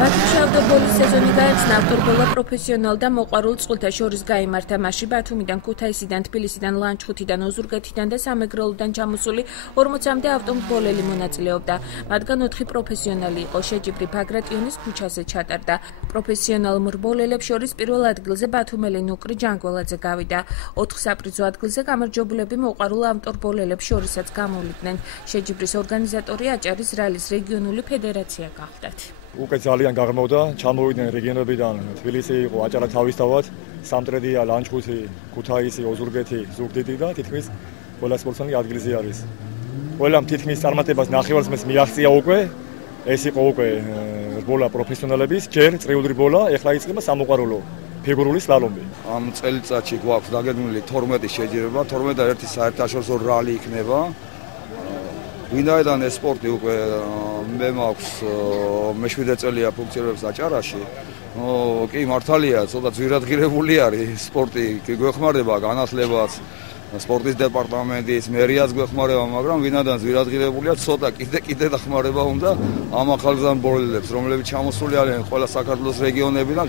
ბათუმში ავტობოლის სეზონი გაიხსნა. ავტობოლა პროფესიონალ და მოყვარულ წყვილთა შორის გაიმართა. მასში ბათუმიდან, ქუთაისიდან, თბილისიდან, ლანჩხუთიდან, ოზურგეთიდან და სამეგრელოდან ჩამოსული 40-მდე ავტომობილელი მონაწილეობდა. მათგან 4 პროფესიონალი იყო. შეჯიბრი ბაგრატიონის ქუჩაზე ჩატარდა. პროფესიონალ მრბოლელებს შორის პირველ ადგილზე ბათუმელი ნუკრი ჯანგველაძე გავიდა. 4 საპრიზო ადგილზე გამარჯვებულები მოყვარულ ავტომობილელებს შორისაც გამოვიდნენ. შეჯიბრის ორგანიზატორი აჭარის რალის რეგიონული ფედერაცია გახდათ. უკვე ძალიან გაღრმავდა, ჩამოვიდნენ რეგიონებიდან, თბილისი იყო, აჭარა თავისთავად, სამტრედია, ლანჩხუთი, ქუთაისი, ოზურგეთი, ზუგდიდი და თითქმის ყველა სპორტსმენი ადგილზე არის. ყველამ თითქმის წარმატებას ნახევარს მიაღწია უკვე, ეს იყო უკვე რბოლა პროფესიონალების, ჯერ წრიული რბოლა, ეხლა იწყება სამოყვარულო ფიგურული სლალომი. ამ წელიწადში გვაქვს დაგეგმილი 12 შეჯიბრება, 12 და 1 საერთაშორისო რალი იქნება. ვინაიდან ეს სპორტი უკვე მე მაქვს მე-7 წელია ფუნქციონირებს აჭარაში. კი მართალია, ცოტა ძვირადღირებული არის სპორტი, გვეხმარება განათლებაც, სპორტის დეპარტამენტის, მერიაც გვეხმარება, მაგრამ ვინაიდან ძვირადღირებულია, ცოტა კიდე დახმარება უნდა ამ ახალგაზრდა მრბოლელებს, რომლებიც ჩამოსული არიან ყველა საქართველოს რეგიონებიდან.